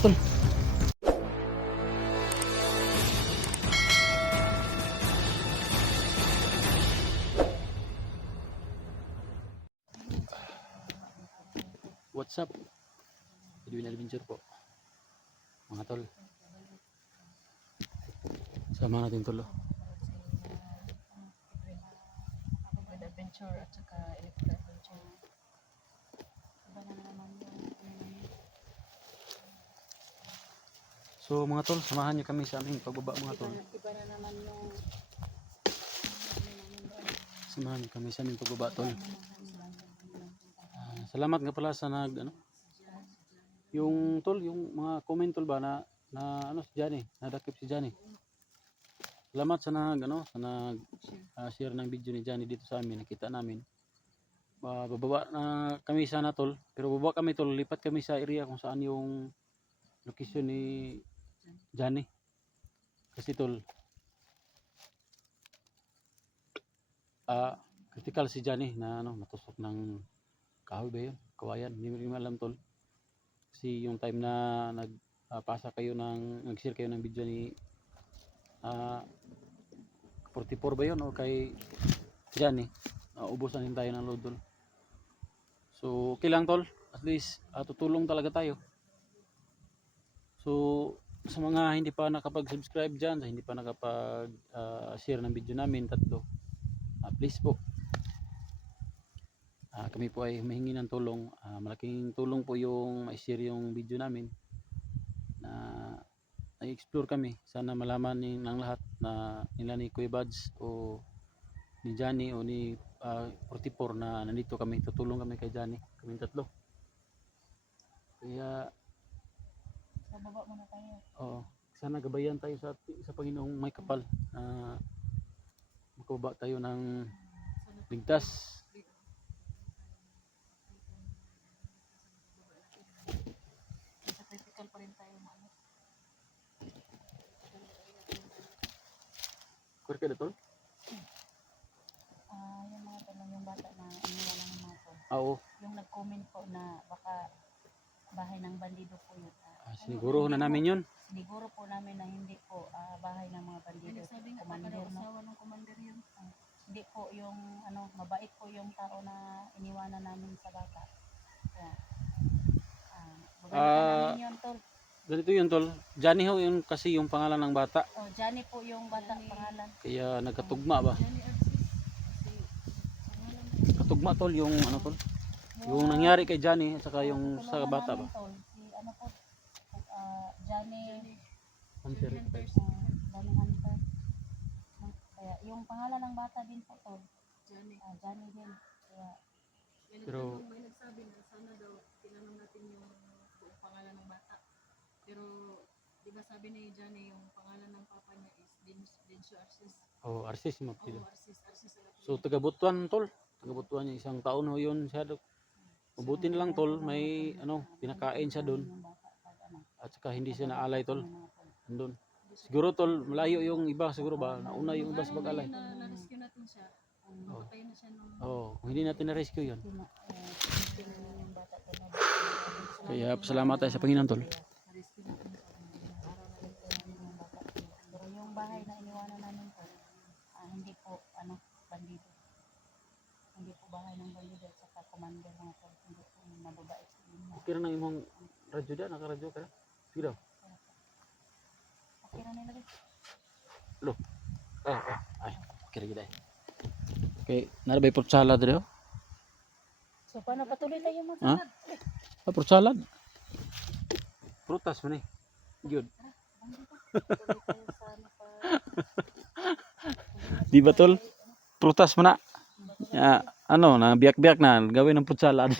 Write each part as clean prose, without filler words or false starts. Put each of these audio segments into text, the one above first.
Tol. What's up? Edwin Adventure po. Mga tol. Sama natin tol. With adventure at saka electric adventure. Iba na naman yung So mga tol, samahan niyo kami sa aming pagbaba mga tol. iba na naman yung Samahan niyo kami sa aming pagbaba tol. Salamat nga pala sa yung tol, yung mga comment tol ba na si Johnny, nadakip si Johnny. Salamat sa share ng video ni Johnny dito sa amin, nakita namin. Bababa na kami sana tol, pero bababa kami tol, lipat kami sa area kung saan yung location ni Johnny. Kasi tol, critical si Johnny na natusok ng kahoy ba yun? Kawayan, hindi mo alam tol. Kasi yung time na nag-share kayo ng video ni 44 ba yun o kay Johnny, ubusan din tayo ng load tol. So okay lang tol, at least tutulong talaga tayo. So sa mga hindi pa nakapag-subscribe dyan, sa hindi pa nakapag-share ng video namin tatlo, please po, kami po ay humihingi ng tulong. Malaking tulong po yung ma-share yung video namin na i-explore kami. Sana malaman ng lahat na nila ni Kuya Buds o ni Johnny o ni 44 na nandito kami, tutulong kami kay Johnny, kami tatlo. Kaya sa baba muna tayo. Sana gabayan tayo sa Panginoong may kapal na makababa tayo ng ligtas. Sa critical pa rin tayo mga Kurka na tol? yung mga tanong yung bata na iniwanan ng mga to. Oo. Yung nag-comment po na baka bahay ng bandido po yun. Siniguro na namin yun. Siniguro po namin na hindi po bahay ng mga bandido. Sabi nga Commander, para asawa ng commander yun. Hindi po yung mabait po yung tao na iniwanan namin sa bata. Kaya babalikan namin yun tol. Ganito yun tol. Johnny ho yun kasi yung pangalan ng bata. Johnny po yung bata pangalan. Kaya nagkatugma ba? Johnny Arcis. Kasi pangalan Katugma tol yung tol. Yung nangyari kay Johnny at saka yung sa bata ba? Tol, si po Johnny Hunter. Johnny Hunter. Kaya yung pangalan ng bata din po tol. Johnny. Johnny din. Kaya Pero may nagsabi na sana daw tinanong natin yung buong pangalan ng bata. Pero di ba sabi ni Johnny yung pangalan ng papa niya is Densyo Arcis. Arcis mo pila. Arcis So taga-Butuan tol. Taga-Butuan niya, isang taon ho yun siya. Mabuti na lang tol, may pinakain siya doon. At saka hindi siya naalay tol. Andun. Siguro tol, malayo yung iba siguro ba? Nauna yung iba sa pag-alay. Na-rescue natin siya. Patay na siya nung... Kung hindi natin na-rescue yun. yung bata tol. Kaya salamat tayo sa Panginoon tol. Na-rescue natin siya. Pero yung bahay na iniwanan namin po, hindi po bandido. Hindi po bahay ng bandido at saka commander mga tol. Hindi po mababait. Okay na imong radyo dyan, naka-radyo ka na? Sige daw. Okay na nila. Lo. Ay, okay lagi dahil. Okay, narabay fruit salad rin. So paano patuloy tayo mga Ha? Fruit salad. Prutas man eh. Good. Di ba tol? Prutas man na. Na biyak-biyak na gawin ng fruit salad.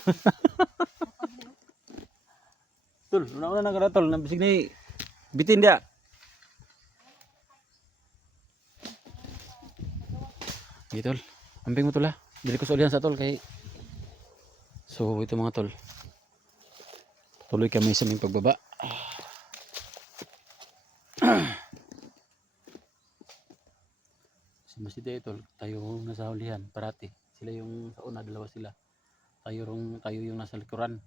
Tol, una-una na kada tol, nabisig ni bitin dia. Okay tol, amping mo tol ha. Dili ko sa ulihan sa tol kay. So ito mga tol. Tuloy kami sa aming pagbaba. Si Masida ito, tayo nasa hulihan, parati. Sila yung sa una, dalawa sila. Tayo yung nasa likuran.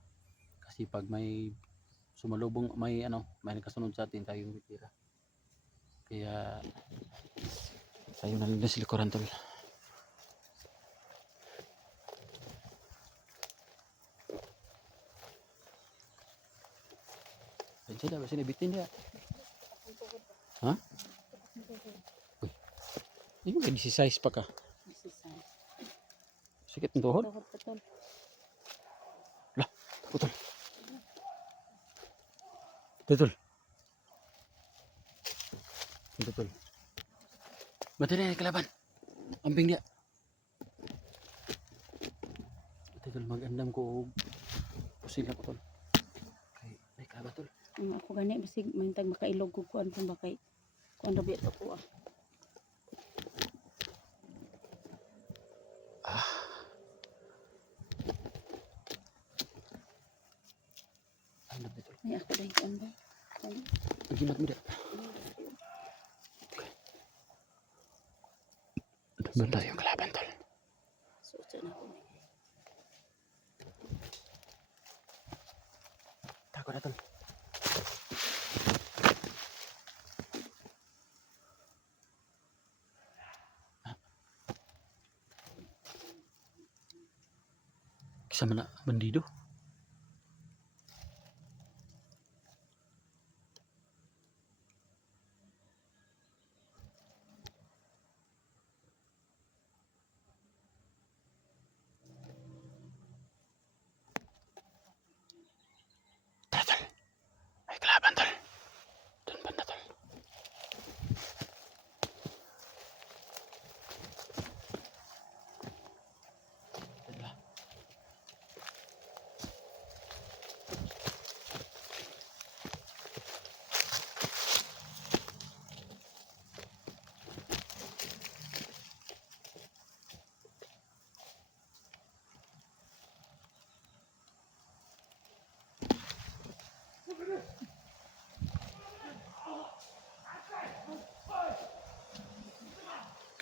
Kasi pag may sumalubong, may nakasunod sa atin, tayo yung bitira. Kaya tayo na lang sa likuran tol. Sila ba sinabitin dia? Ha? Uy, hindi mo 16 pa ka. Exercise. Sikit ng tuhod. Tuhod pa tol. Lah, putol. Betul. Betul. Mati na kalaban. Amping dia. Betul magandam ko pusil na putol. Kay kalaban tol. Ako gani bisig mantag makailog ko kuan pang bakay. Kuan rabi to ko ah. Ano betul. Ay ako dai kuan ba. Kuan. Gimat mo dia. Banda yung kalaban tol. Suot na ako. Tako na tol. Kisama na bandido. Tol. May kalaban tol. Doon banda tol. Itulah.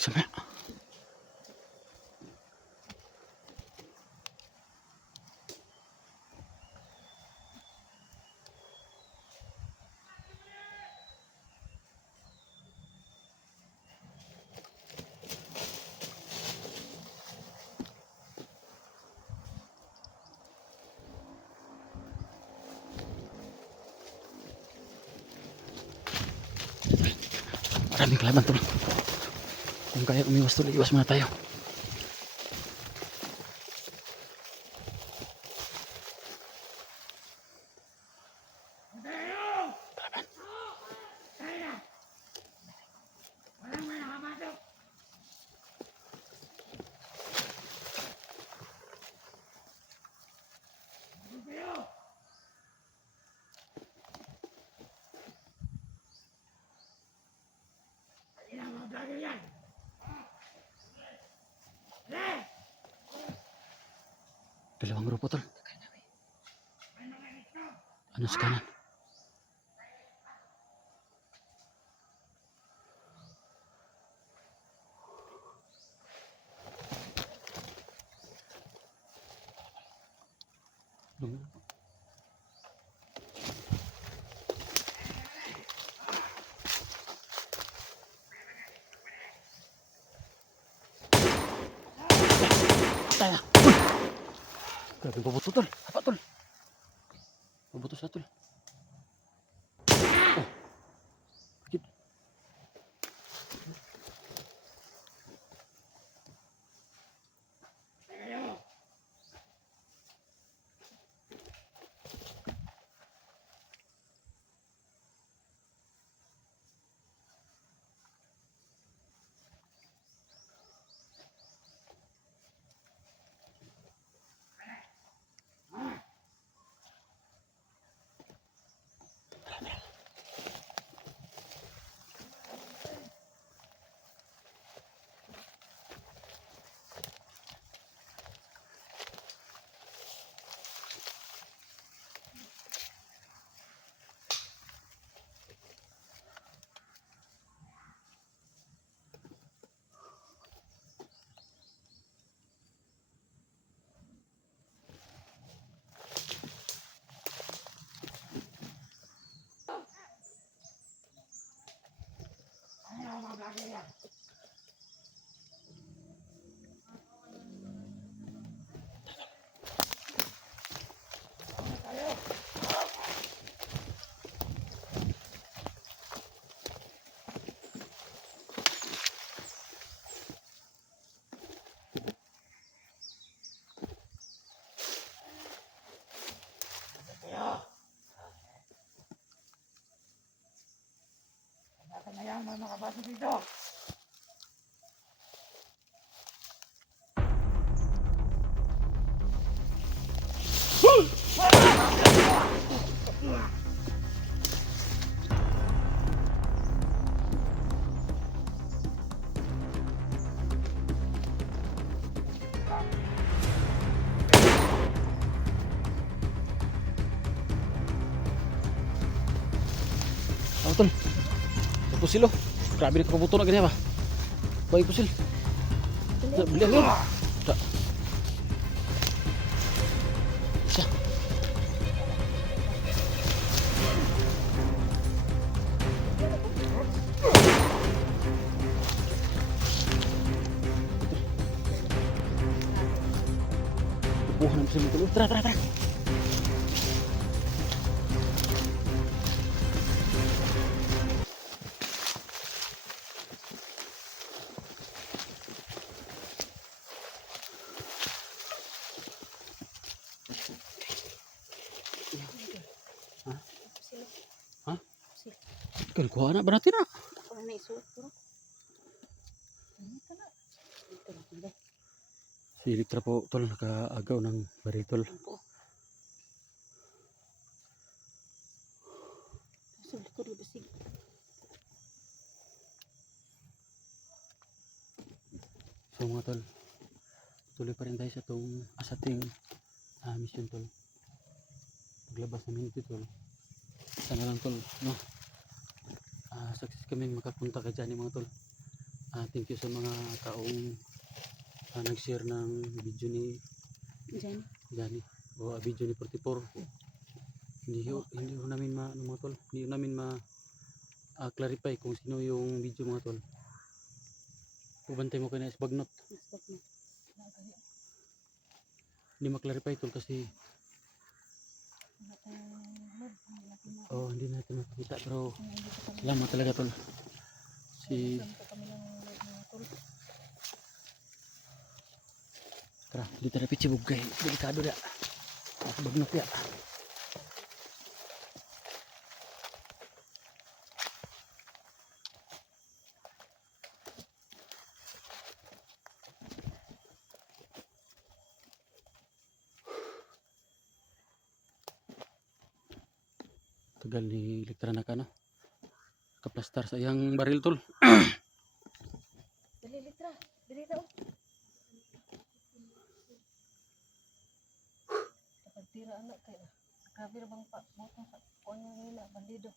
Kisama. Maraming kalaban tol. Kung kaya umiwas tol, iwas muna tayo. Dalawang grupo tol. Ano sa kanan? Patay na. Grabe pabuto tol. Apa tol? Pabuto sa tol. Oh. Sakit. bandido. Ako tol. Pusil oh. Grabe na kapabuto na ganyan ba? Baik pusil. Beli yun. Tak. Siya. Bukan ng pusil dulu. Tara, tara, tara. Ha? Kuha na ba natin na? Ako na naisuot ko. Ano ka na? Dito na tila. Si Elektra po tol nakaagaw ng baritol. Ako. Sa likod na basig. So mga tol, tuloy pa rin tayo sa itong asating mission tol. Paglabas namin ito tol, sana lang tol, no? Success kami makapunta kay Johnny mga tol. Thank you sa mga taong nag-share ng video ni Diyan. Johnny o video ni 44. Hindi ho namin ano mga tol, hindi ho namin clarify kung sino yung video mga tol. Pabantay mo kayo na isbagnot. Mas wag na. Hindi maklarify tol kasi Wala tayong load. Wala tayong oh hindi natin makikita pero Hindi ko kami. salamat talaga tol. Hindi ko kami ng load mga tol. Tara, dito na pichi bugay. Delikado na. Bagnot ya. Tagal ni Elektra na ka no. Kaplastar sa iyang baril tol. Dali, Litra. Dali na, oh. Kapag tira anak kayo. Grabe na bang butong sa kuwan yung nila, bandido.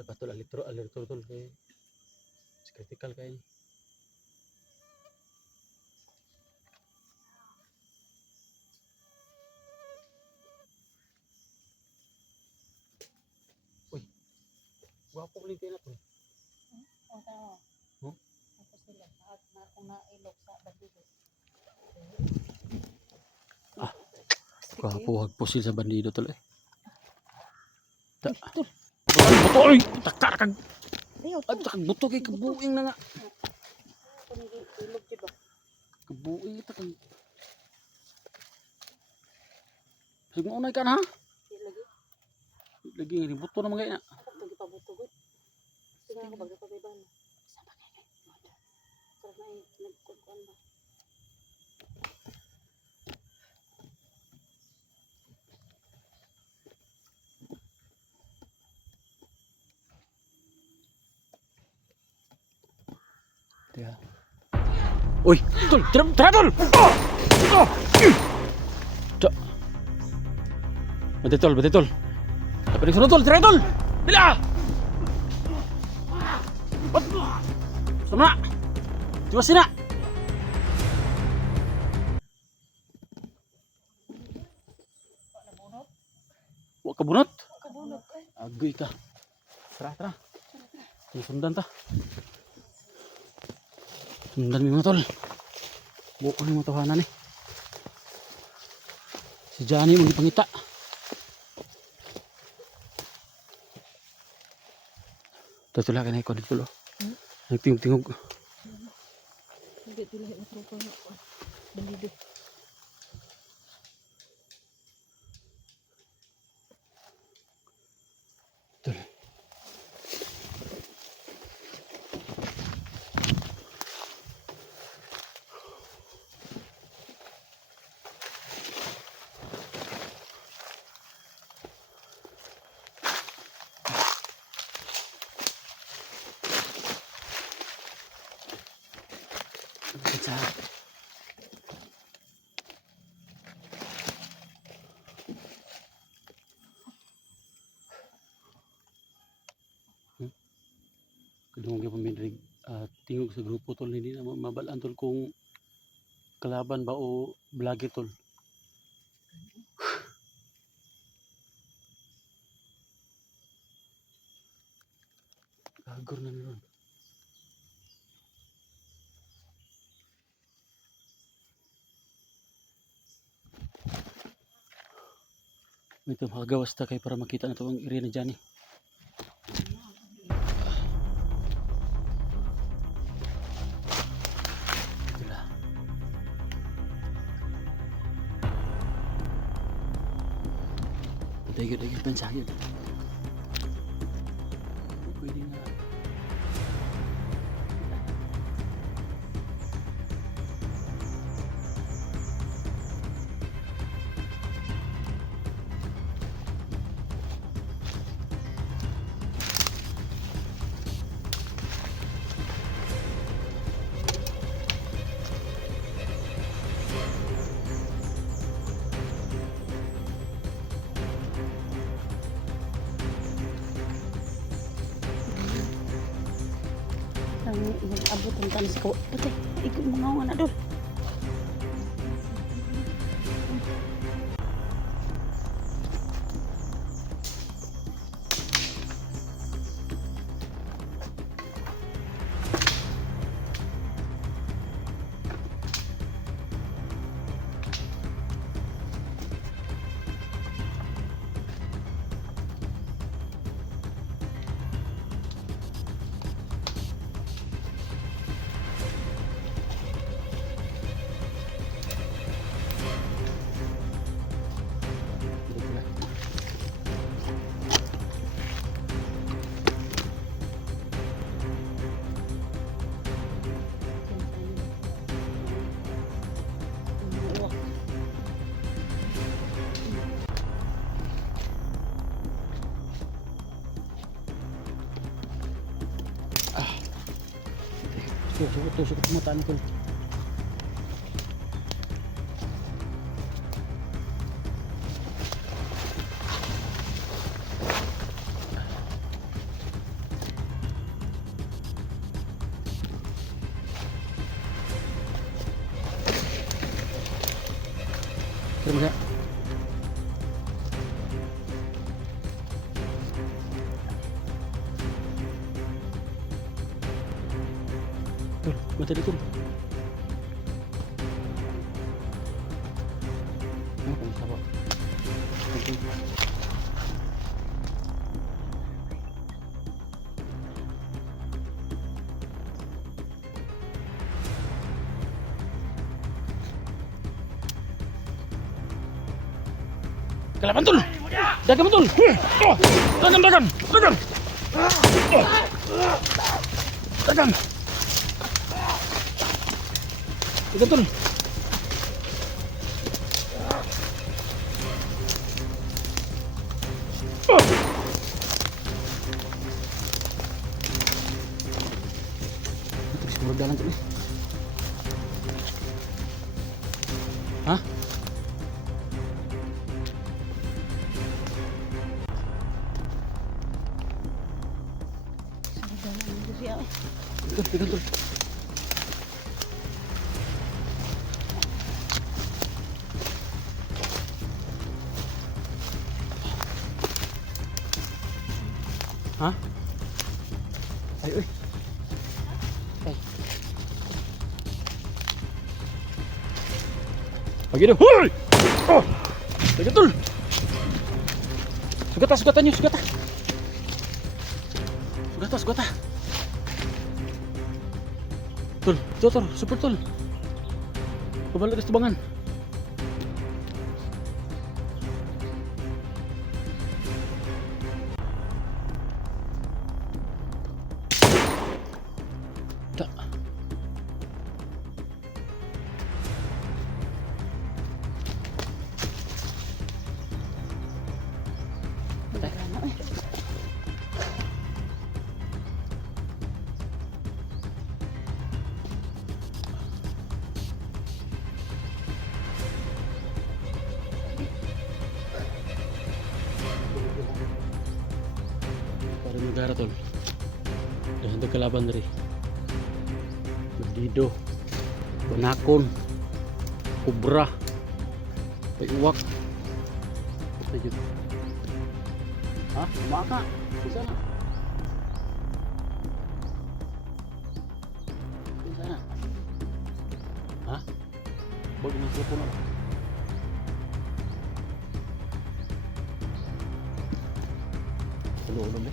Dapat tol elektro tol kay critical kay. Uy. Wapo ulit na tol. Ang tao. Oh? Ako sila. At na akong nailok sa bandido. Kapuhag pusil sa bandido tol eh. Ta. Tol. Buto oy, taktar kag Ayaw, at kag buto kay kabuing na nga. Ako nilog, diba? Kabuing ita kag. Sige mo unay ka na ha. Lagi. Lagi ni buto na mga ina. Ako pagipabutugod. Sige ako pagipabibaan. Sama kayo. Sarap na eh. Nagkukuan ba? Tiya. Uy, tol, tara tol. Bete tol. Dapat di sunod tol, tara tol. Bila. Wat. Sama. Coba sini. Nabunot? Wa kabunot. Kabunot eh. Agoy ka. Tara. Sundan ta. Sundan mi mga tol. Buo ni mo tahanan eh. Si Johnny mo gipangita. Tatula ka na ikaw dito lo. Nagtingog-tingog. Hindi ito lahat na tropa na bandido. Tol. Sa kadungog yung pamindrig tingog sa grupo tol, hindi na mabalaan tol kung kalaban ba o vlogger tol. Gagor na meron. Ito makagawas ta kay para makita na ito ang area na dyan eh. Ito lang. Dagit pensahid. Pwede na. Ang abot ang tanis ko. Patay, ikot mga nga na doon. Tusok at mataan ko. Terima kasih. Tur, mata dia tur. Apa yang sabar? Okay. Kalaban tul. Dagan betul. Dagan. Dagan. Betul. Terus berjalan terus. Hah? Betul. Hah? Ayo, Hey. Pagi dah. Hoi! Oh! Betul. Sugata. Tul, super tul. Pabalik ka sa tubangan. Ta. Para negara tol. Dahan kalaban dari. Bandido, banakon, kubra, paiwak. Tajud. Ha? Maka. Bisa na. Bisa na. Ha? Bagi ng telepon ako. Ulo-ulo ba?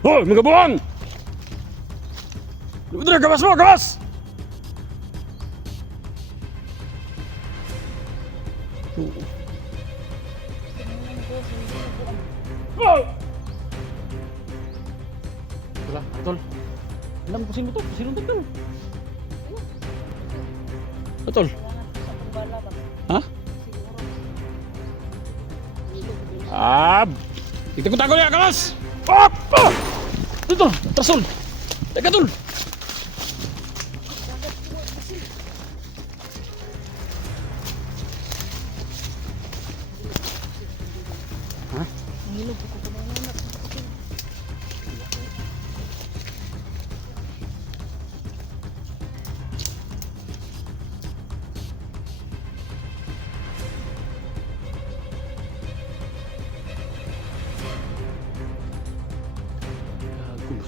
Hoy, mga buwan! Udah, gawas mo, gawas! Oh! Itulah, betul. Alam pusing betul, betul. Betul. Hah? Kita takut ya, gawas! Oh! Betul, tersul. Dekat tul. Hah? Ngilog ko pa na anak.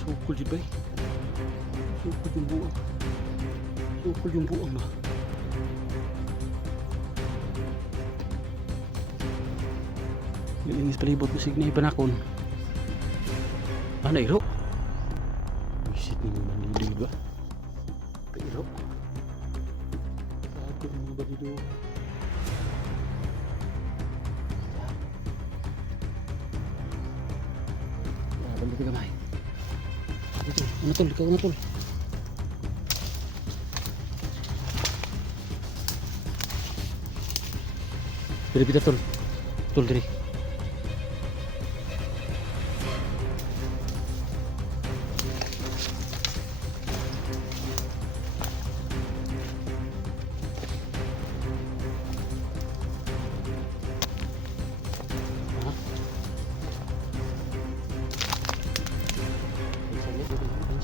Sukul di bay. Sukul yung buang. Sukul yung buang na. Nilingis palibot mo signay banakon. Ano iro? Visit ni mga bandido ba? Pero ako ng mga bandido. Balik ka kamay. Ito, ano tol? Ikaw na tol. Diri pita tol. Tol diri.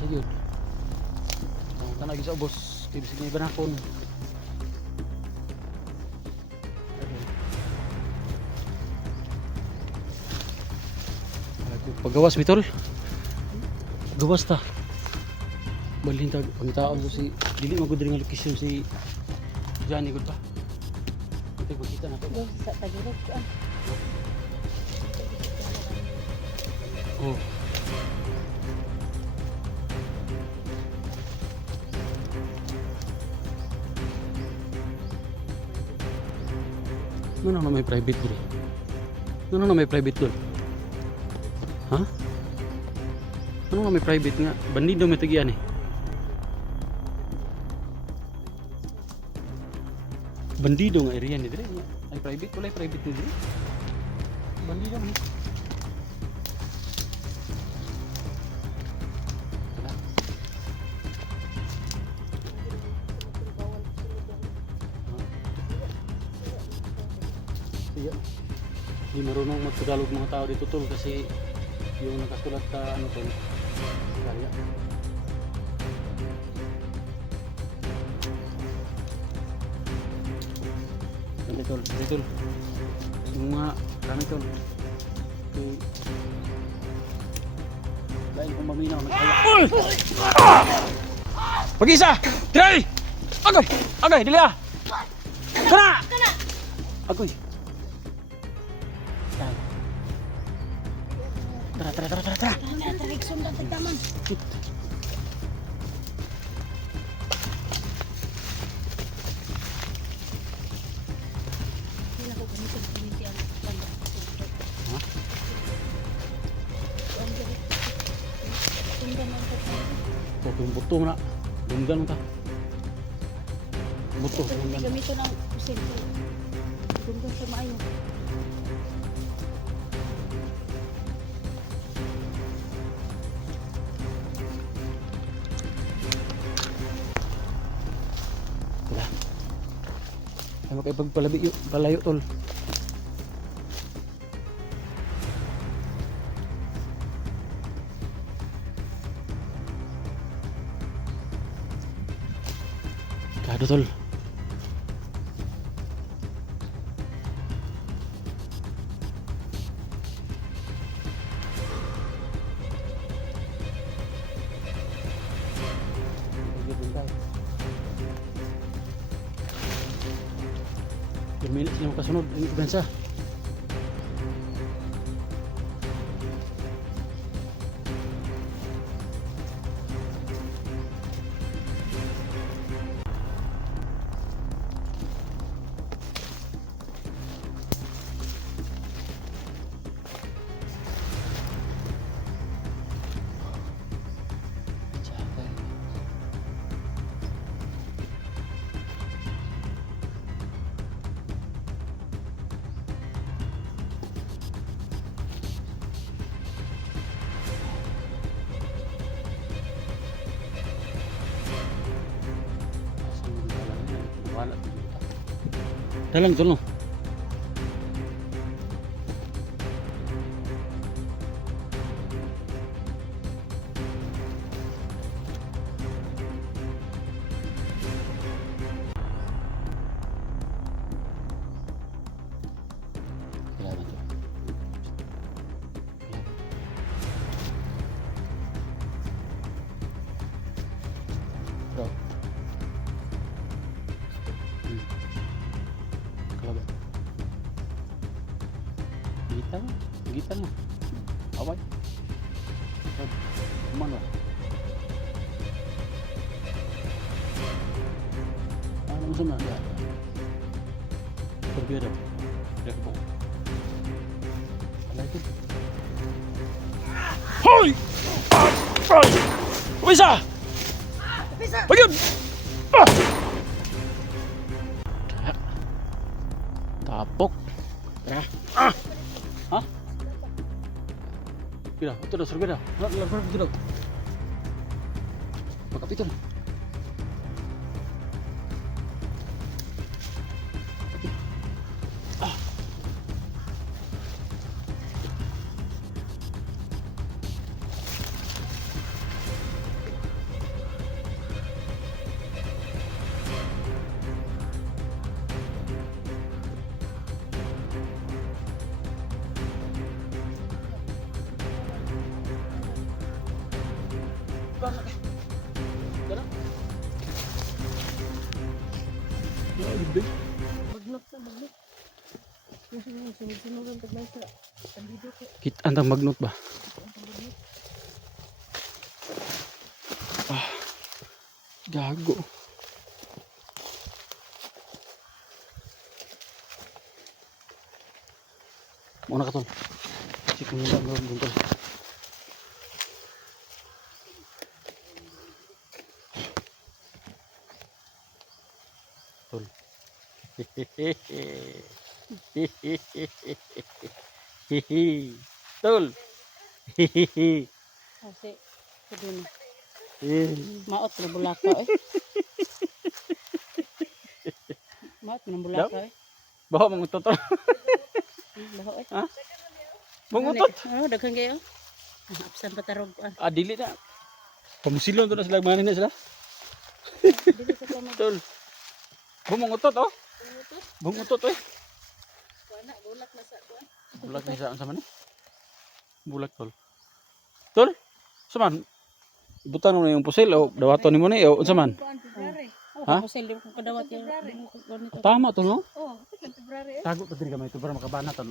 Yun. Tangan lagi sa ubos. Kaya bisig na iba na akong. Paggawas mitol. Gawas ta. Balhin ta pangitaon ko si dili magudring nga lokasyon si Johnny gud pa. Ito kita na to. Sa tagilid ko. Oh. Ano na may private doon? Ano na may private doon? Ha? Ano na may private nga? Bandido may tagian eh. Bandido nga area ni dire. Ay private, wala private ni dire. Bandido man. Hindi marunong magtagalog mga tao dito tol kasi yung nakasulat sa ano tol kaya dito tol yung mga kami tol okay. Lain kong maminaw nagkaya pag-isa! Try! Agay! Agay! Dili ah! Kana! Agoy! Tara. Tarik sundan tagdaman. Ako kung buto na. Lunggan mo ta. Buto, lunggan. Gamito ng pusil. Dunggan sa maayo. Wala. Ano kayo palayo tol. Kado tol. Pemilik sila makasunod ang ibensa. Dalang tol no. Salamat tol. Bro. Kalaban. Gitan mo. Away. Kumano? Ano sa mga? Berbeda. Rekbo. Alay ko. Hoy! Hoy! Bisa! Bisa! Bagyan! Tapok. Tara. Ha? Kira, ito daw, surga daw. Lalang ito daw. Pagkapitan. Magnok na magnok. Sunod-sunod ang taglay sa bandido ko. Kita antang magnot ba? Gago. Muna ka tol. Sik mo na tol. Tol. Tol. Kasi kudun. Maot na bulaka eh. Maot na bulaka eh. Bawa mangutot tol. Baho eh. Ha? Mangutot. Oh, daghang kayo. Apsan patarog. Dili na. Pamusilon to na sila manin na sila. Dili sa pamag. Tol. Bumangutot oh. Bungutot eh. Kuana, bulak na sa kuan. Bulak na siya sama ni. Bulak tol. Tol. Saman. Ibutan mo na yung pusil o dawaton ni mo ni o unsa man? Kuan February. Ha? Ako sel ko kadawat yung Tama to no? Oh, February. Tago ta diri gamay to para makabana tol.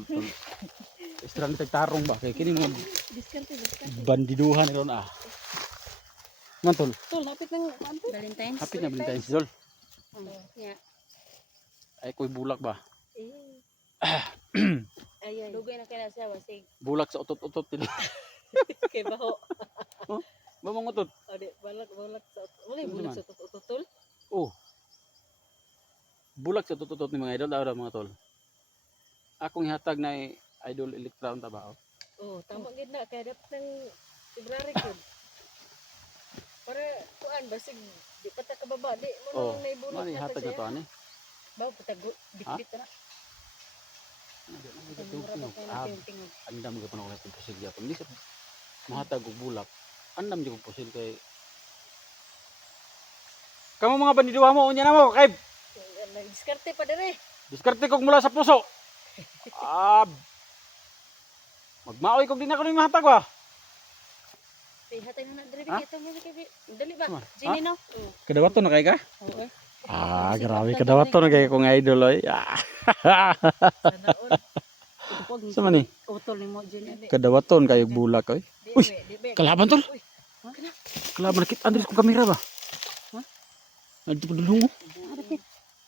Extra ni tarong ba kay kini mga Diskarte. bandiduhan ron ah. Man tol. Tol, lapit ng kuan po. Valentine's. Happy na Valentine's tol. Yeah. Ay koy bulak ba? Ay. Dugay na kaya siya wasig. Bulak sa utot-utot tili. Kay baho. Bumangutot. Ade, balak Wala Ano bulag man? sa tutol. Oh. Bulak sa tututot ni mga idol, daw mga tol. Akong ihatag na idol Electra unta ba? Oh, tama gid na kay dapat ng February gud. Para kuan basig di pa ta kababa di mo Oh. nang naibulak Mani na hatag na to ani. Bawo patag bitbit na. Ah, andam gyud pa na ko pusil gyapon. Di sa mahatag og bulak. Andam gyud og pusil kay Kamu mga bandiduha mo unya na mo kay Nag-diskarte pa dire. diskarte kog mula sa puso. Ah. Magmaoy kog din ako ning mahatag ba. Hatay na dire Ha? kita mo kay dali ba? Tama. Jini no. Kadawaton na kay ka? Oo. Ah, grabe kadawaton na kay kong idol oy. Ah. Sanaon. Sa man ni? Utol ni mo Jini. Kadawaton kay bulak oy. Uy, di kalaban tol. Uy. Kana. Kalaban nakit Andres kong kamera ba? Ha? Nadto padulong mo.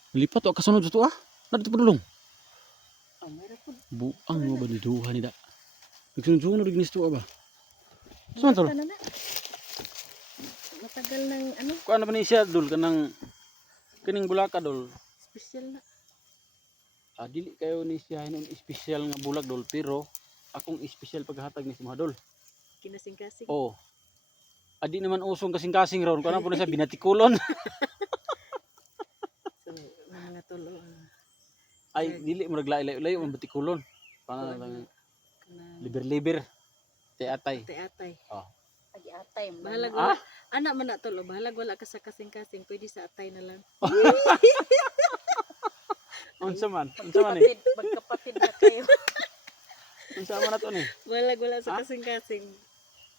Lipat o kasunod sa to ah. Nadto padulong. Oh, meron po. Buang mo bandiduha ni da. Nagsunod-sunod og nisto ba? Saan tol? Matagal ng ano, Kuan na ba ni siya dul kanang kining bulaka dol. special na. Dili kayo ni siya hinon espesyal nga bulag dol pero akong espesyal paghatag ni si mga dol. Kinasing-kasing. Oh. Adi naman usong kasing-kasing ron. Kuan na po na siya binatikulon. So, mga tulo. Ay dili mo naglayo-layo mo batikulon. Para lang liber-liber. Atay. Atay. Oh. Agi-atay. Bahalag Ah? wala. Anak man na tulo. Bahalag wala ka sa kasing-kasing. Pwede sa atay na lang. Unsa man? Unsa man ni? Magkapatid na kayo. Unsa man nato ni? Bahalag wala sa kasing-kasing.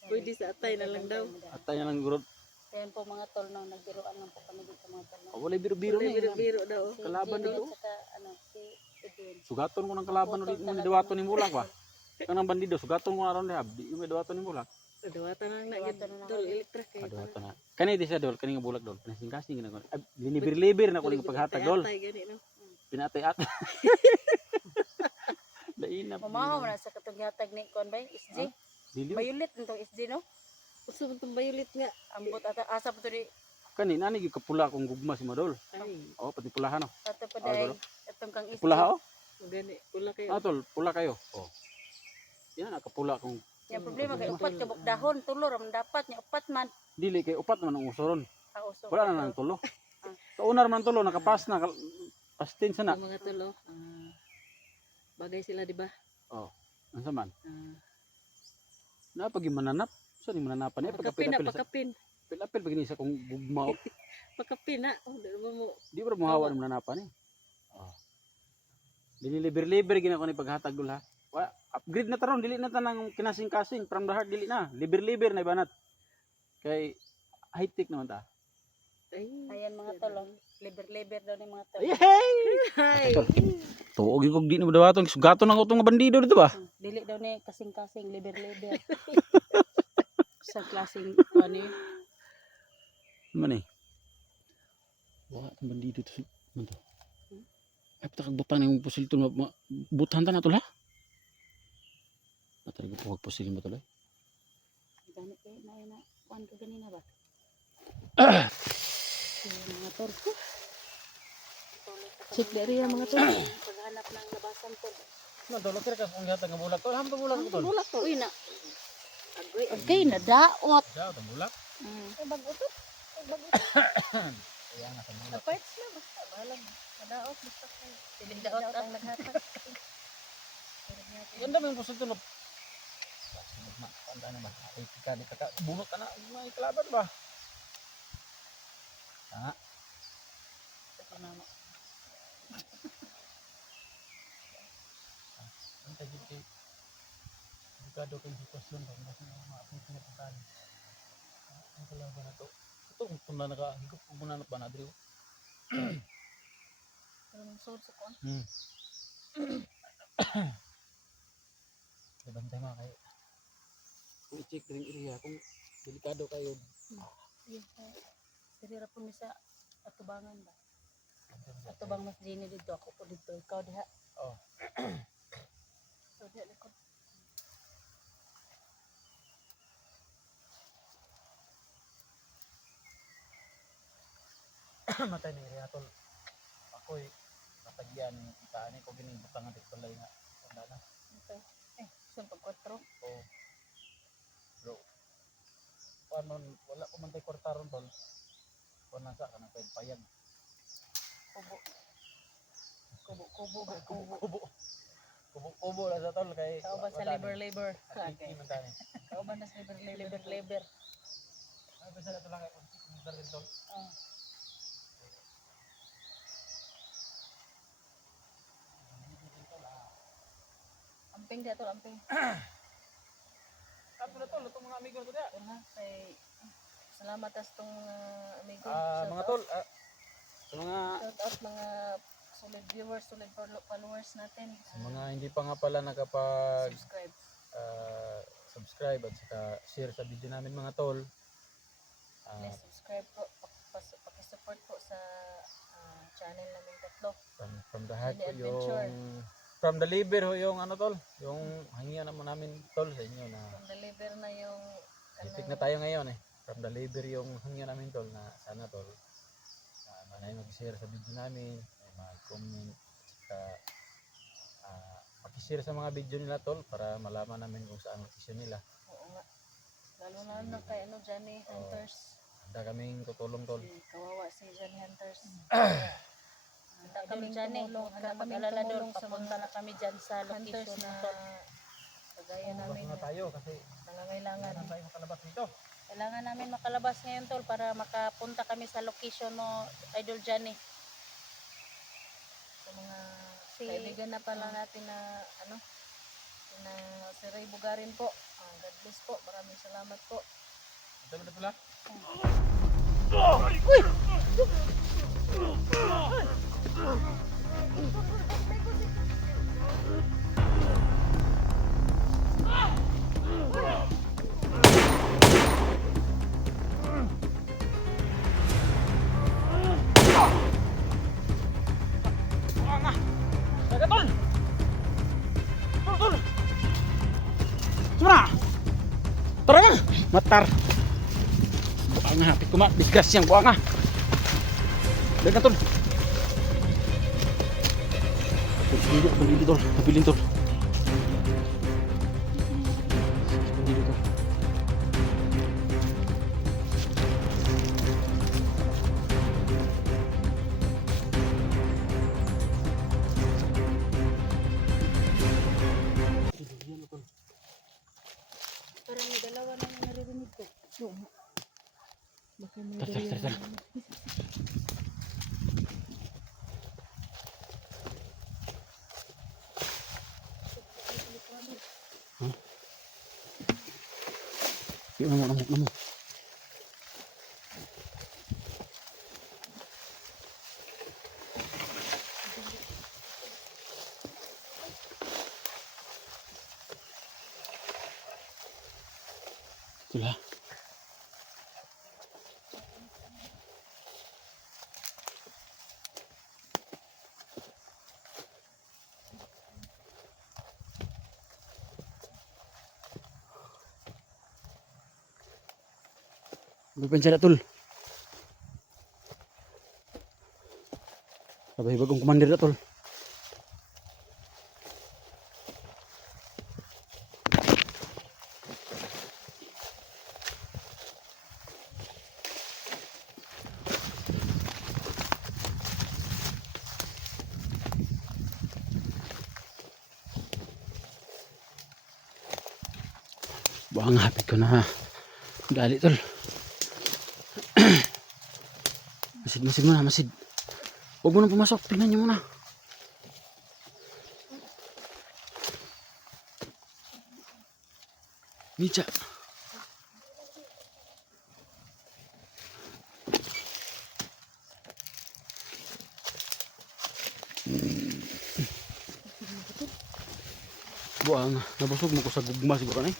Pwede sa atay na lang daw. Atay na lang gurod. Ayan po mga tol nang nagbiroan lang po kami dito mga tol. Oh, wala biro-biro Wala ni. biro-biro daw. Si Kalaban Jenny dito? at saka, si Edwin. Sugaton ko ng kalaban ulit mo ni dawaton ni bulak ba? Kanang bandido sugaton ko na ron diha. Di mo dawaton ni bulak. Dawatan na na Dawatan na tol na. elektrik kay. Dawatan na. Kani di siya dol kani nga bulak dol. Kasing-kasing gina ko. Linibir-libir na ko ning paghatag dol. Atay gani no. Pinatay-at. Laina. Mamahaw na sa katong gihatag ni Kon bay, SG. Dili. Violet nitong SG no. Usa man tong violet nga. Ambot ata asa po to di Kani nani gyud kapula kong gugma si Madol. Ay, Oh, pati pulahan oh. ato pa Ah, day dolo. atong kang SG. Pulaha oh. gani pula kayo. Ah, tol, pula kayo. Oh. Yan nakapula kong Yung problema kay upat ka dahon tulo ram dapat nya upat man. dili kay upat man ang usoron. Kauso. Wala na nang tulo. Kaunar man tulo nakapas na pastin sana. Ang mga tulo. Bagay sila di ba? Oh. Unsa man? Ah, Napagi mananap. Sa ni mananapan ni pakapin na pagkapil sa pakapin. pilapil pag sa kong gugma. Oh. Pakapin na. Oh, di ba mo. Di ba mo hawa ng mananapan ni? Oh. Dili liber-liber gina ko ni paghatag dul ha. Upgrade na taron dili na tanang kinasing-kasing from the heart dili na. Liber-liber na ibanat. Kay high tech naman ta. Ay. Ayan mga tol, oh. Liber-liber daw ni mga tol. Yay! Ay. Tuog kog di na madawaton sugaton ang utong bandido dito ba? Dili daw ni kasing-kasing liber-liber. Sa klaseng ano yun. Man eh. Wa tong bandido to. Man to. Ay patak butang ng pusil to butan ta na to la. Patay ko pag pusil mo to la. Gani kay na kuan ka ganina ba? Ayan mga tol. Check dari mga tol. Paghanap ng labasan tol. Man to lakir ka kung gihatag nga bulak to. Ham to bulak mo to. Bulak to. Uy na. Okay na daot. Daw to bulak. Ay bago to. Ay bago. Kaya nga sa bulak. Parts na basta balang. Madaot basta kay. Dili daot ang naghatag. Ganda mo yung pusil to. Panda na ba? Ay ka bunot ka na. May kalaban ba? Ha? Ang tagit kay delikado kay sitwasyon ba mas maapit na pagkan. Ang kalaban na to. Ito kung na nakahigop kung muna ba na diri. Ang sud sa kuan. Bantay mga kayo. Kung i-check rin area kung delikado kayo. Sirira po mi sa atubangan ba? Atubang mas dini dito ako po dito ikaw diha. Oh. So diha likod. matay ni iriya tol. Ako'y natagyan ni itaan ko gining butangan tit balay nga. Wala na. Okay. Saan pag-4? Oo. Bro. Paano wala ko man tay kwartaron tol. Kuan na sa kanang payag. Kubo. Kubo. Kubo la sa tol kay Kauban sa labor. Okay. Okay. Kauban na sa labor. Ay basta na lang kung dalhin tol. Oh. Amping dia tol, amping. Kato na tol, itong mga amigo ko dia. Ha, kay salamat as tong mga amigo. Mga tol, sa mga Shout out mga solid viewers, solid followers natin. sa mga hindi pa nga pala nakapag Subscribe. subscribe at saka share sa video namin mga tol. Please subscribe po. Paki-support po sa channel namin tatlo. From the heart Daily po adventure. yung from the liver ho yung ano tol, yung hangian naman namin tol sa inyo na From deliver na yung hipik na tayo ngayon eh. From the liver yung hangian namin tol na sana tol manay mag-share sa video namin, may mag-comment at saka paki-share sa mga video nila tol para malaman namin kung saan location nila. Oo nga. Lalo na kay Johnny Hunters. Handa kaming tutulong tol. Kawawa si Johnny Hunters. Handa kami dyan eh. Huwag ka mag-alala doon. Papunta na kami dyan sa location na na kagaya namin na tayo kasi nangangailangan. na tayo makalabas dito. kailangan namin makalabas ngayon tol para makapunta kami sa location mo, Idol Johnny. Sa mga Si- kaibigan na pala natin na na si Ray Bugarin po. God bless po. Maraming salamat po. Dami na pala. Semua. Tara na. Matar. Buang nga, hapit ko ma. Bigas yang buang nga. Dagan tol. Pabili tol. Pabilin tol. Pabili tol. Parang may dalawa na yung naririnig ko. Baka may Tar, tar, tar, tar. Yuk, namo. Itulah. Berpencet tul. Sabay bagong komandir tul. Buang hapit ko na dali tol. Masid muna, masid. Huwag mo na pumasok, tingnan niyo muna. Micha. Buang, nabusog mo ko sa gugma siguro na eh.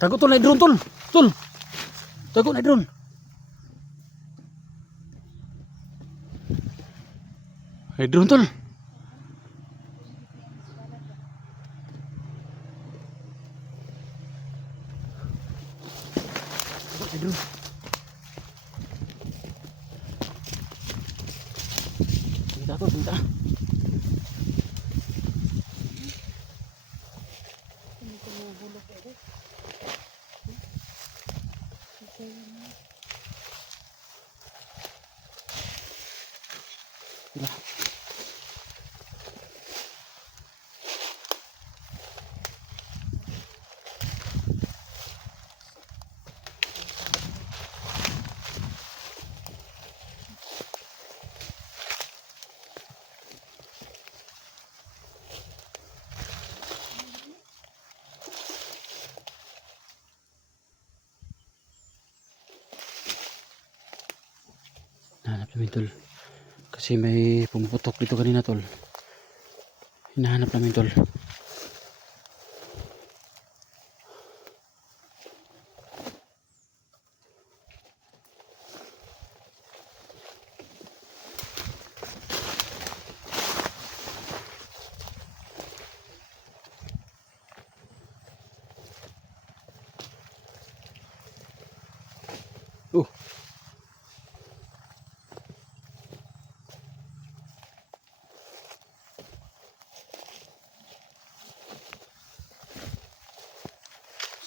Tago tol na drone tol. Tol. Tago na drone. Ay drone tol. Salita tol, salita. Hindi ko nahulog eh. Sila. Hanap namin tol. Kasi may pumuputok dito kanina tol. Hinahanap namin tol. Oh.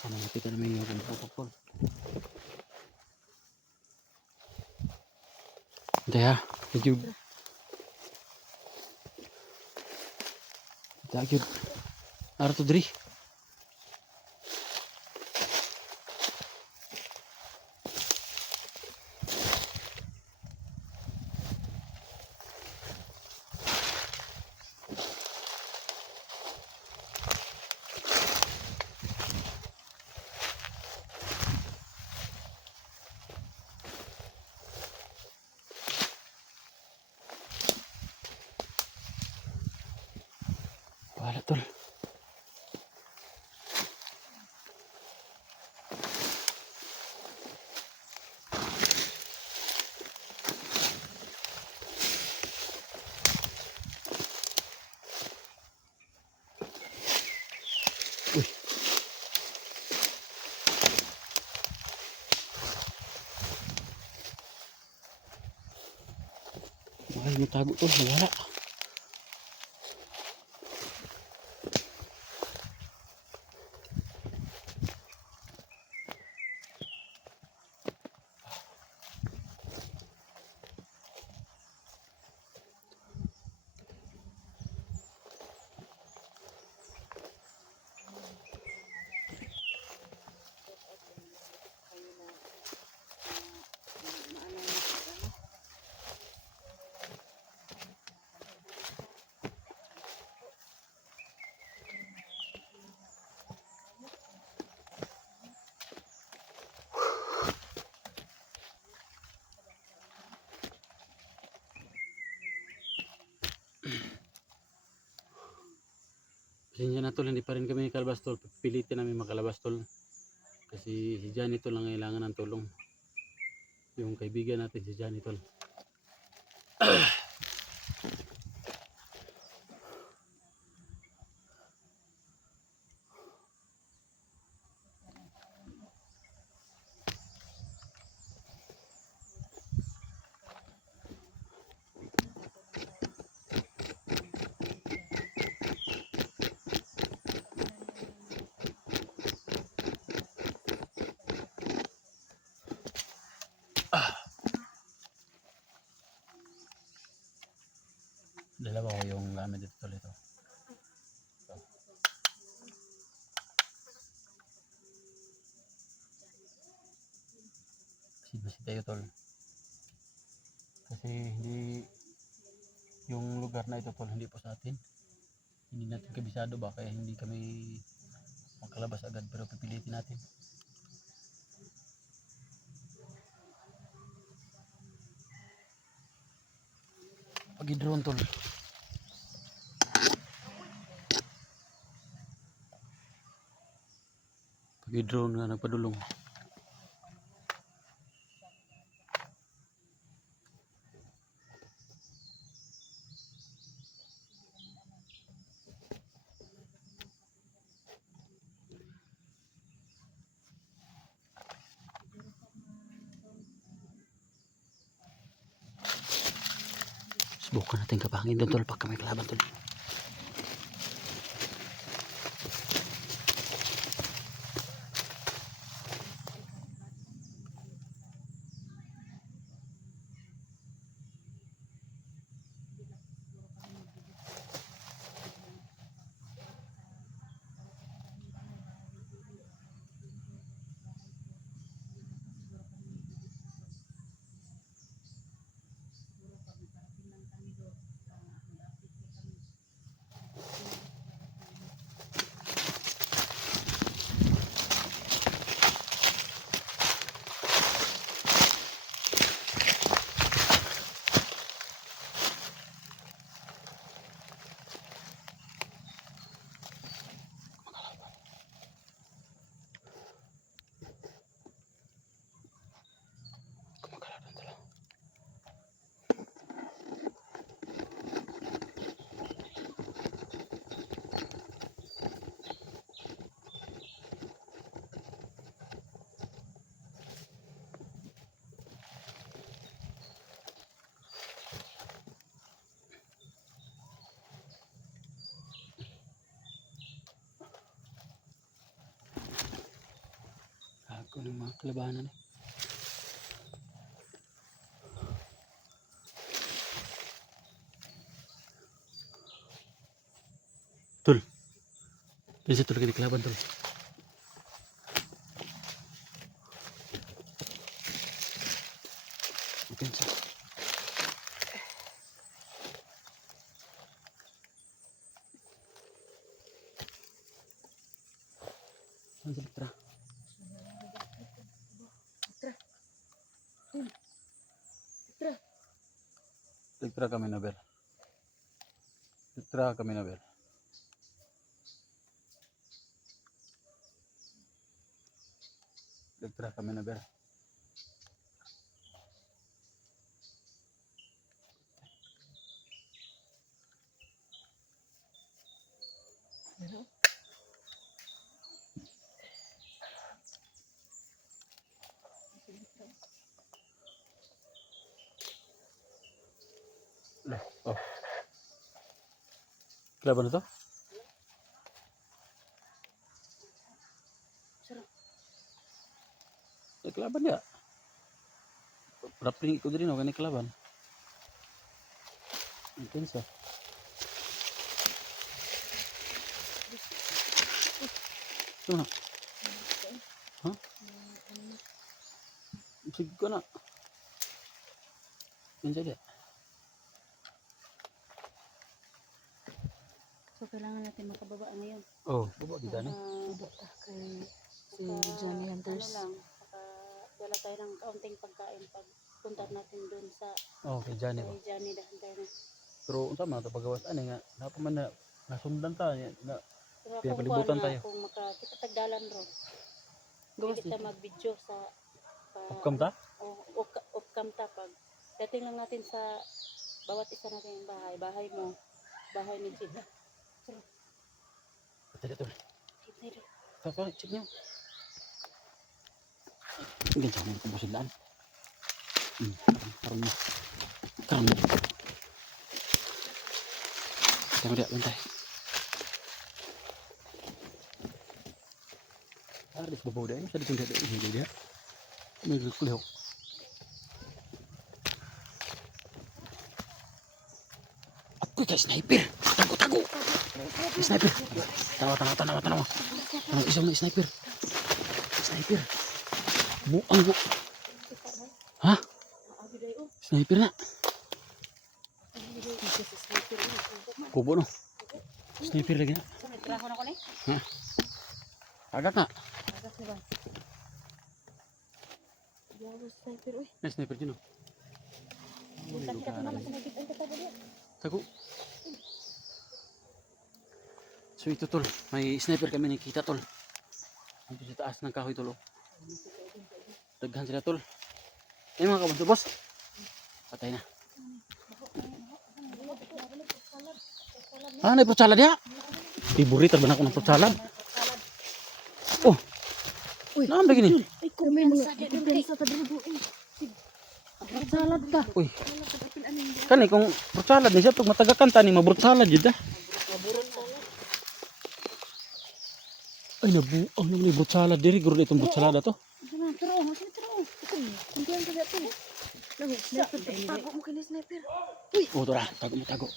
Sana makita namin yung pumuputok tol. Hindi ha. Thank you. Thank you. Ara to diri. Wala tol. Uy. Ay, natago tol. Wala. Pasensya na tol, hindi pa rin kami kalabas tol. Pilitin namin makalabas tol. Kasi si Johnny tol ang kailangan ng tulong. Yung kaibigan natin si Johnny tol. Dalawa ko yung gamit dito tol ito. Basi tayo tol. Kasi hindi yung lugar na ito tol hindi po sa atin. Hindi natin kabisado ba kaya hindi kami makalabas agad pero pipilitin natin. Pag-drone tol. Pag-drone nga nagpadulong. Bukan natin kapangin doon tol pag kami kalaban tol. Ako ng mga kalabanan eh. Tol. Bisa tol kini kelaban tol. Mungkin sa. Anjir tra. Litra kami na ber. Litra kami na ber. Litra kami na ber. Lah, oh. Kelaban itu? Ya, kelaban ya. Rapling ikut din ako ni kelaban. Intensa. Mana? Hah? Sige ko na. Menjadi. So, kailangan natin makababa ngayon. Oh, baba kita nih. Baka kay si Johnny Hunters. Ano lang, saka dala tayo ng kaunting pagkain pag punta natin dun sa Oh, kay Johnny ba? kay Johnny dahan tayo na. Pero unsa man to pagawas ani nga napaman na nasundan ta na Pero pinakalibutan tayo. kung makakita tagdalan ro. Gawas kita mag-video sa Upcom ta? upcam ta pag dating lang natin sa bawat isa natin bahay. Bahay mo, bahay ni Jid. Tadi tuh. Jid, Kakak cek niyo. Hindi sa mga kabusidlaan. Karon mo. Karon mo. Tama dia, bantay. Aris babaw dia, sa ditong dia ini dia. May kuliho. Ako kay sniper. Tago. Sniper. Tanaw. Ang isang na sniper. Sniper. Buang bu. Hah? Sniper na. Kubo no. Sniper lagi na. trabaho na ko ni. Hah? Agak na. Agas ni ba? Yawo sniper oy. May sniper dyan o. Kita kita na sa nagit ang katabi dia. Tago. So ito tol, may sniper kami nakita tol. Dito sa taas ng kahoy tol. Daghan sila tol. Ay mga kabanto boss. Patay na. Ah, may putsalad ya. Favorite ba na ako ng putsalad? Oh. Uy, naman ba gini? Ay, kumen sa depensa ta dito. Salad ka. Uy. Kani kung fruit salad ni siya pag matagakan tani mabrut salad jud ah. Ay nabuang naman yung fruit salad diri guro itong fruit salad to. Oh tora, tago mo tago.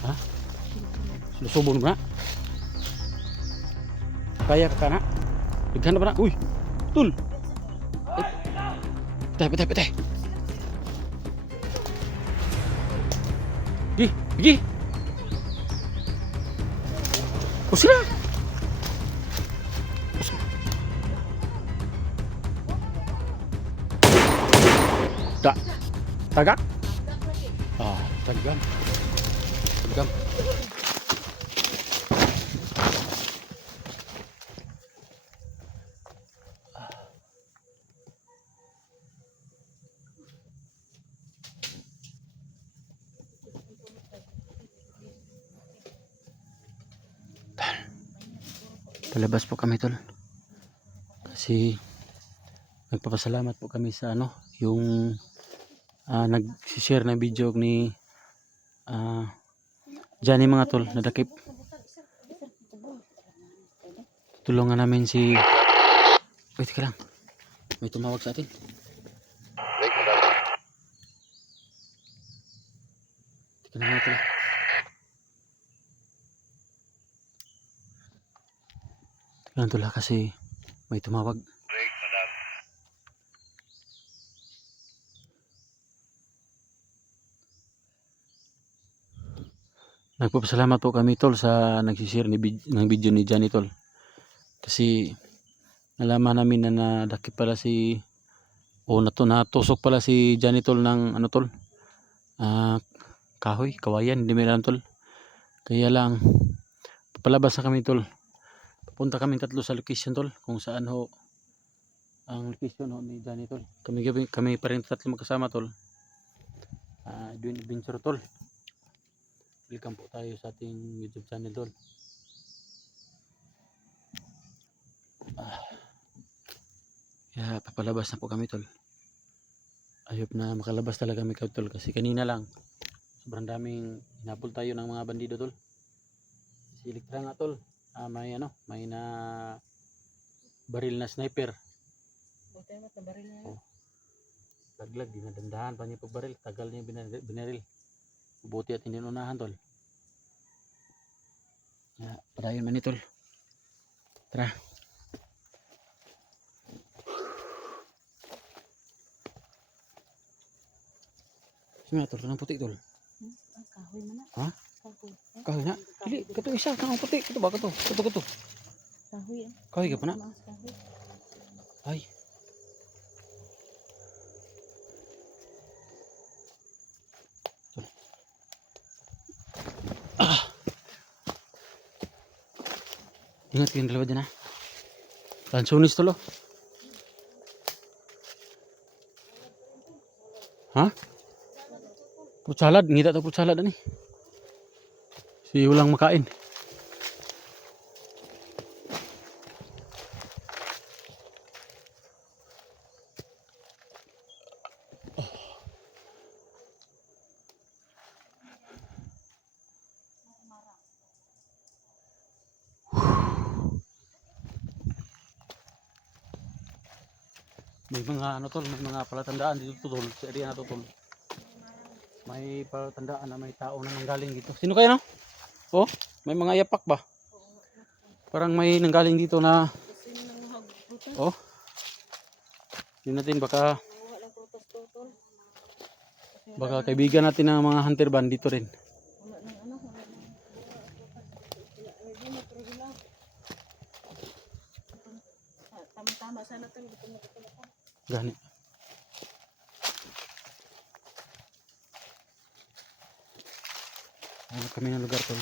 Ha? Lusubon mo na? Kaya ka na? Bighan na ba na? Uy! Tul! Patay. Gigi! O sila! Tagak? Ah, tagam. Palabas po kami tol. Kasi nagpapasalamat po kami sa yung nag-share ng video ni Johnny mga tol, nadakip. Tulungan namin si wait ka lang. May tumawag sa atin. Tika na mga tol. Tika lang tol kasi may tumawag. Nagpapasalamat po kami tol sa nagsishare ng video ni Johnny tol. Kasi nalaman namin na nadakip pala natusok pala si Johnny tol ng tol. Kawayan, hindi meron tol. Kaya lang papalabas na kami tol. Papunta kami tatlo sa location tol, kung saan ho ang location ho ni Johnny tol. Kami pa rin tatlo magkasama tol. Doing adventure tol. Welcome po tayo sa ating YouTube channel tol. Kaya papalabas na po kami tol. Ayop na makalabas talaga kami tol kasi kanina lang sobrang daming hinapol tayo ng mga bandido tol. Si Elektra nga tol, may na baril na sniper. Buti naman na baril niya. Laglag, dinadandahan pa niya pagbaril, tagal niya binaril. Buti at hindi unahan tol. Padayon man ni tol. Tara. Sino tol, kanang puti tol? Kahoy man na. Ha? Kahoy. Kahoy na. Dili, kato isa, kanang puti. Kato ba kato? Kato. Kahoy. Kahoy ka pa na? Mas kahoy. Ay. Ingat kayong dalawa dyan ha. Lansunis tolo. Ha? Fruit salad. Ngita ito fruit salad ani. Si ulang makain. May mga tol, may mga palatandaan dito tol, sa area na to tol. May palatandaan na may tao na nanggaling dito. Sino kayo no? Oh, may mga yapak ba? Parang may nanggaling dito na oh. Yun natin baka kaibigan natin ng mga hunter band dito rin. Tama sana tol. Gani. Ano kami ng lugar tol.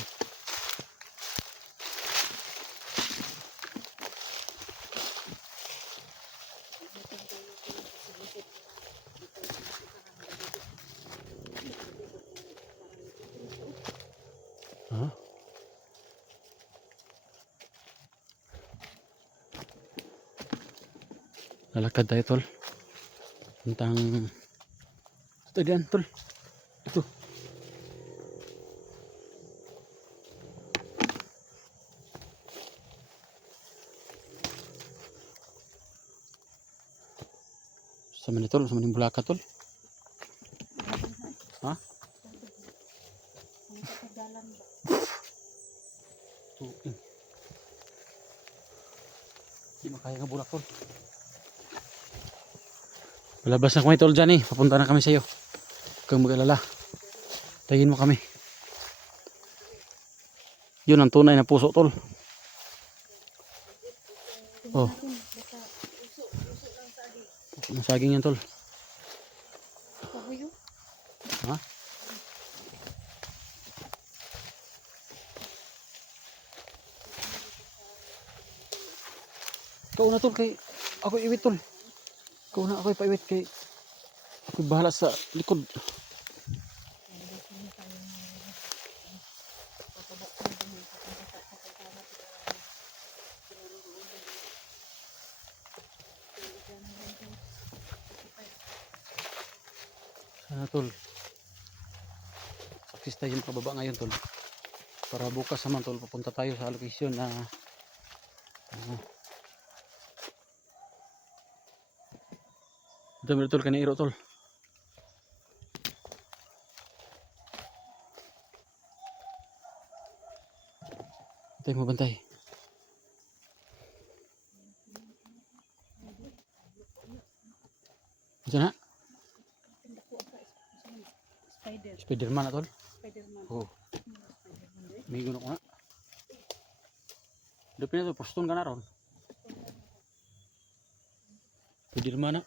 Ha? Lalakad tayo tol. Puntang ito diyan tol. Ito. Sa mana tol, sa maning bulaka tol. Ha? Ang katagalan ba? Tuing. Di makaya nga bulak tol. Palabas na kami tol dyan eh. Papunta na kami sa iyo. Huwag kang mag-alala. Tayin mo kami. Yun ang tunay na puso tol. Oh. Puso ng saging yan tol. Kabuyo. Ha? Ikaw na tol kay ako iwit tol. Ikaw na ako ipaiwit kay ako bahala sa likod. Sana tol. Saksis tayo makababa ngayon tol. Para bukas naman tol papunta tayo sa location na dami tol kaniro tol. Bantay mo bantay. Diyan na. Spider. Spiderman na tol. Spiderman. Oh. May guno ko na. Dapin na to, poston ka na ron. Spiderman na.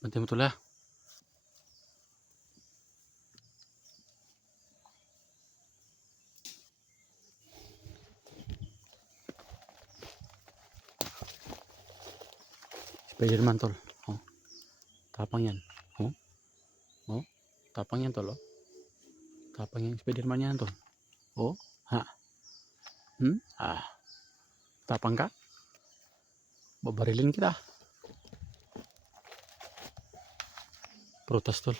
Bantay mo tol ha. Spiderman tol. Oh. Tapang yan. Oh. Oh. Tapang yan tol. Oh. Tapang yan Spiderman yan tol. Oh. Ha. Ah. Tapang ka? Babarilin kita. Protas tol.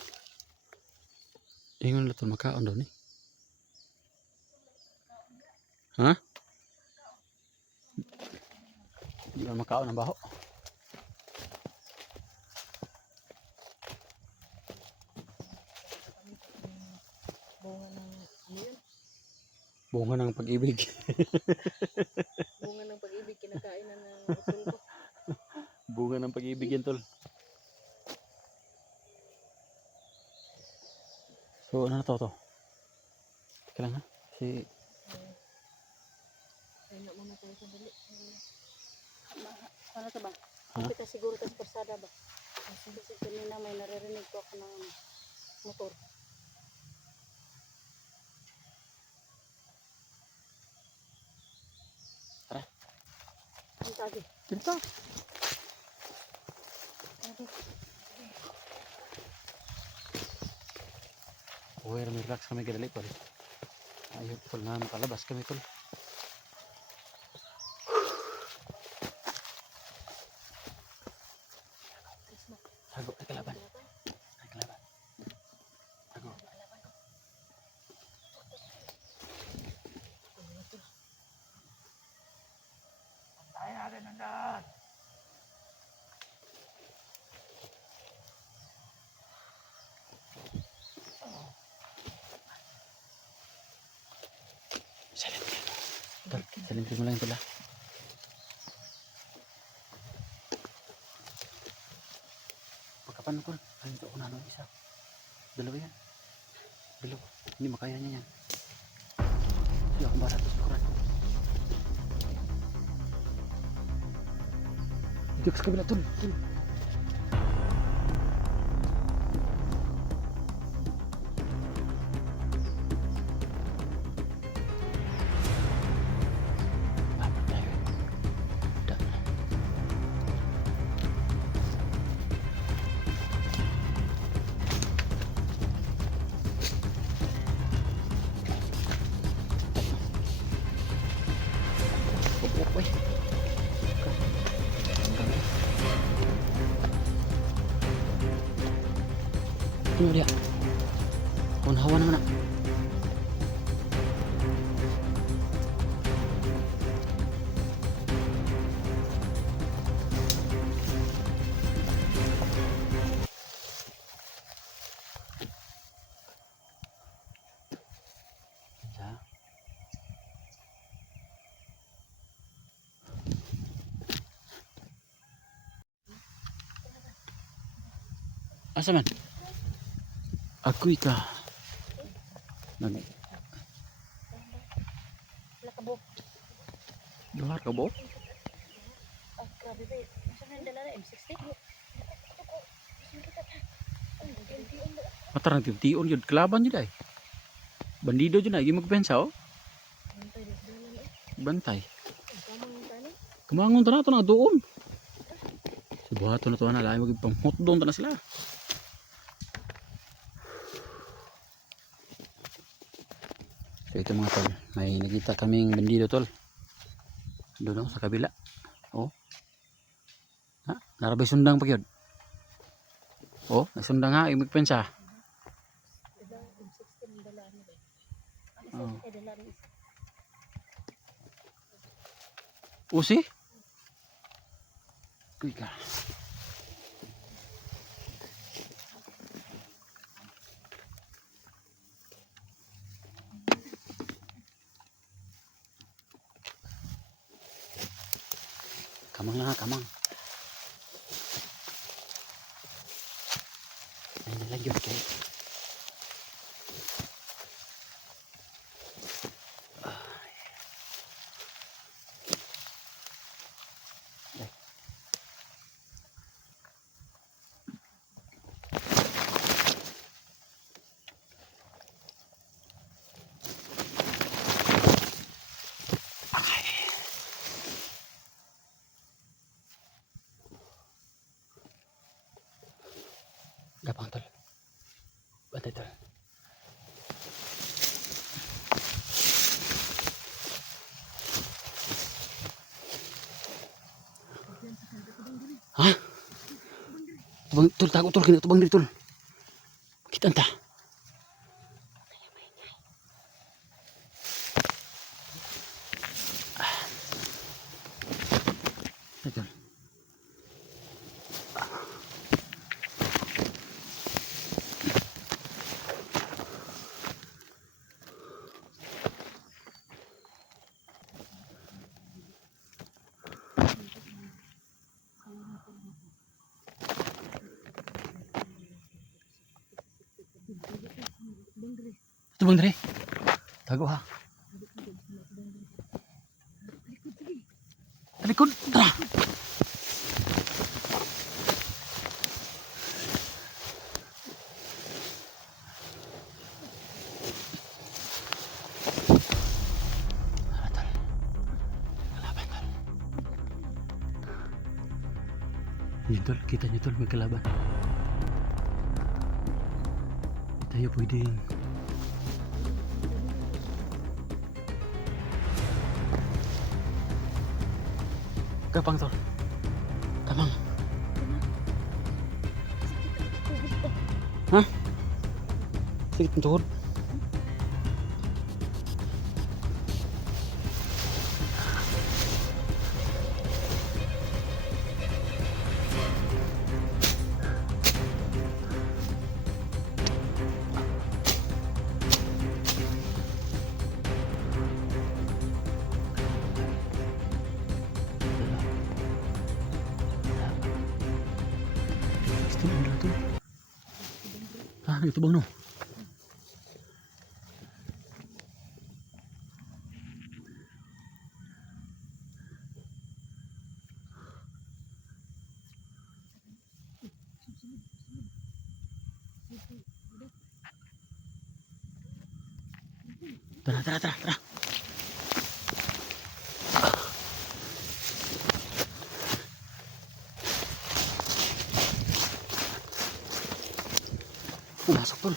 Ingon lang tol makaon daw ni. Ha? Di man makaon ang baho. Bunga ng, ano yun? Bunga ng pag-ibig. Bunga ng pag-ibig, kinakain na ng utol ko. Bunga ng pag-ibig yan tol. So ano na to? Teka lang ha. Si Ayun na muna tayo sandali. Ano to ba? Ha? Kita siguro tas persada ba? Kasi kanina may naririnig ko ako ng motor. Tara. Ang tagi. dito. Uy, relax kami kadali tol. Ayun tol na makalabas kami tol. Tago ay kalaban. Ay kalaban. Tago. Tayo natin nandun. Salimtin mo lang ito lah. Pagkapan ko, ayun ito, unano isa. Dalawa yan. Dalawa. Hindi makaya niya yan. Hindi akong barat sa likuran. Dito sa kabila, tol. nyo dia. Hawan naman na. Asa man? Ako'y ka. Nag... Wala ka bo. Duhar ka ba? Ah, grabe ba. Masa na yung dala na M60? Matarang tiyon yun. Kalaban yun ay. Bandido yun ay. Hindi magpensa oh. Bantay. Kumangon ta na ito na doon. Si buhato na ito na. Lahat magpamhot doon ta na sila. So ito mga tol, may nakita kaming bandido tol. Doon sa kabila. Oh. Ha, narabay sundang pa yun. Oh, sundang ha, imig pensa. M60 ng dala niya ba? Oh. Ay, dala niya. Usi? Kuy ka. Kamang lang ha, kamang. Ay, nalagyan kayo. Gapang tol. Bantay tol. Ha? Tubang tol, tago tol, kini tubang diri tol. Kita anta. Tol. Tubang diri. Tago ha. Talikod, tara. Yan tol, kita nyo tol, may kalaban. Tayo pwedeng Gapang tol. Kamang. Hah? Sakit ng tuhod. Gusto mo nila tol. Ah, nagtubang no. Tara, tara, tara, tara. Masuk tol.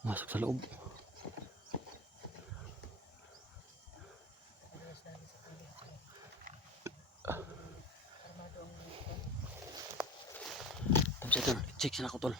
Masuk sa loob. check siya na ko tol.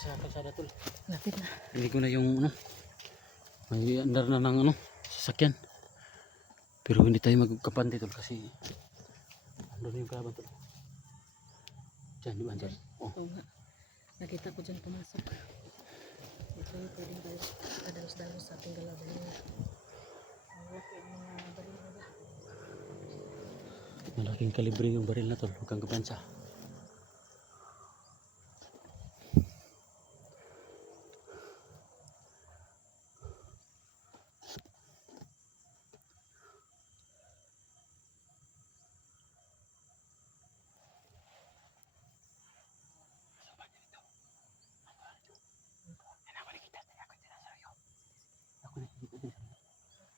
Sa kalsada tol. Lapit na. Hindi ko na yung ano. May andar na ng ano, sasakyan. Pero hindi tayo magkapante tol kasi andun yung kalaban tol. Diyan, di ba andyan? Oh. Oo nga. Nakita ko dyan pumasok. Ito yung pwedeng kadalos-dalos sa ating galaw. Dahil ang laki ng mga baril na ba? Malaking kalibre yung baril na tol. Huwag kang kapansa. Ako nakikita din sa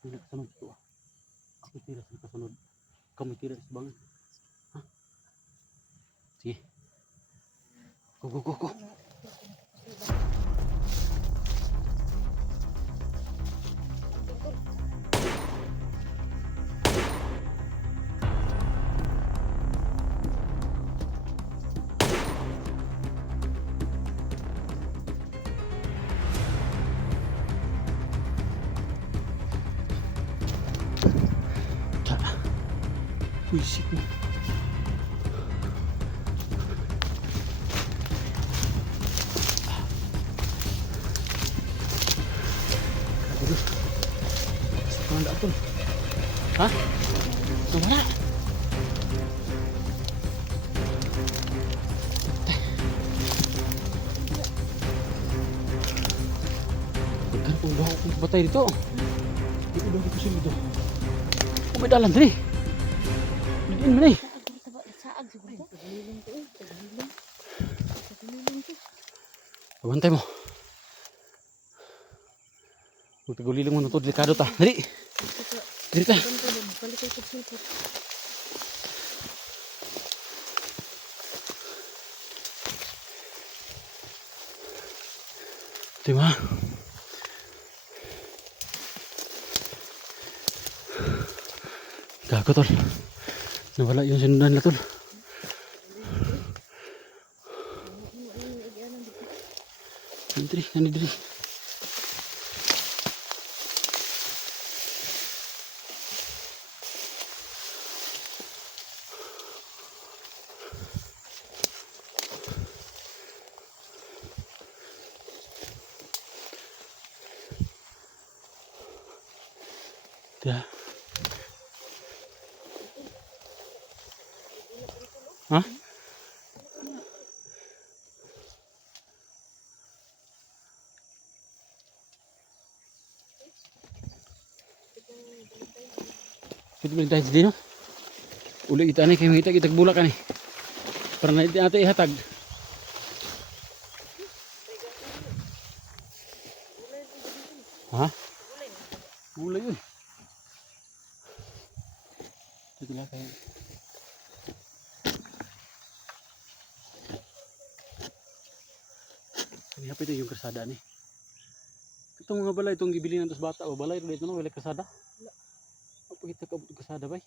mga kasunod ito ah. Ako tira sa kasunod. Kamu tira sa bangan. Ha? Sige. Go, go, go, go. Puisik mo. Aduh. Sekarang tak betul. Hah? Mana? Kan udah aku batay dito. Dito daw dito sila dito. May dalan dali. Diyan man eh. Saag siguro. Tagilin ko eh. Tagilin. Bantay mo. Huwag taguliling mo na ito. Delikado ta. Dali. Dali ta. Balik ko sa sipot. Diba? Gago tol. Nawala yung sundan na tol. Nandiri, nandiri. Dah. Hah? Kita balik tayo dito. Uli kita nih, kayak kita bulak kan nih. Pernah itu ate ihatag. Hah? Gulay yun. Ito lang kayo. Hapit ito yung kasada nih. Itong mga balay, itong gibili ng bata o balay dito no, wala kasada. Wala. Apa kita kabut kasada bay?